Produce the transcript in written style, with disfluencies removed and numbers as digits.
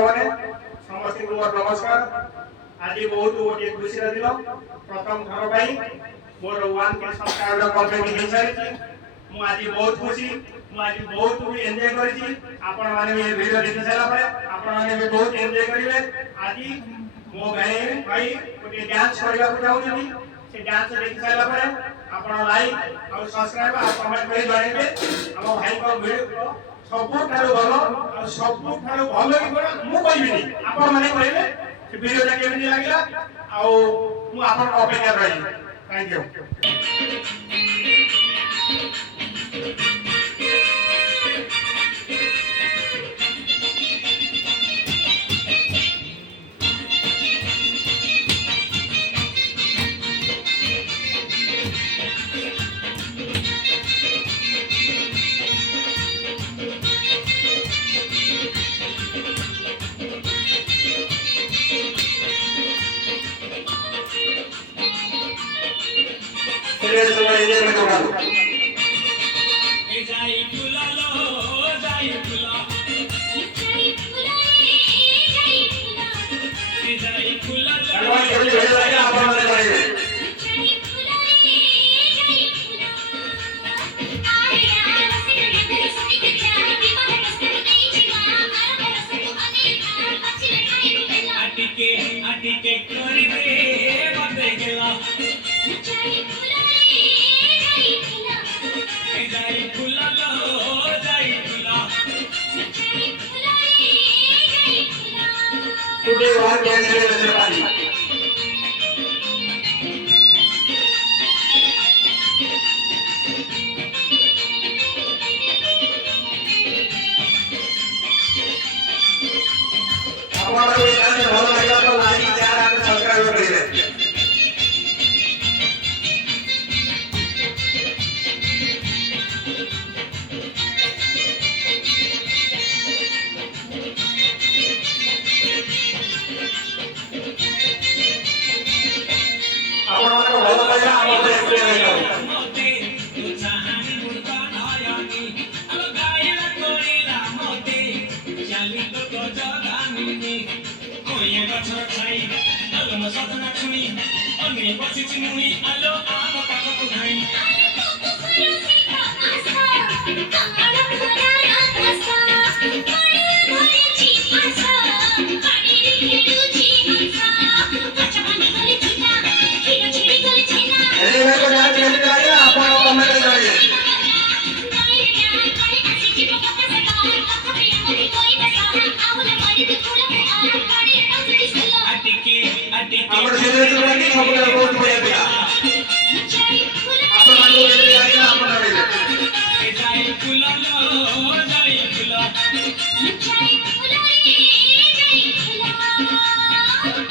समस्त नमस्कार। आज बहुत गोटे खुशी दिन प्रथम थर पर मोर वन के संस्कार कंप्लीट हो सारी आज बहुत खुशी आज बहुत एंजॉय करी आपण माने ये वीडियो देख सारा पर आपण माने भी बहुत एंजॉय करिवे। आज मो भाई गोटे डांस करबा को जाउछनी से डांस देख सारा पर आपण लाइक और सब्सक्राइब और कमेंट कर जणाइबे हम भाई को वीडियो सबुठारु भल सबुठारु भल कि कोन मु कहबिनी आपण माने कहबे से वीडियो ता केमिति लागिला आ मु आपण अपेक्षा रही। Thank you. Today one dance is party. हमारा कोई डांस बहुत लगा तो लाइक शेयर और सब्सक्राइब करिए। Jai Fulani, Jai Fulani.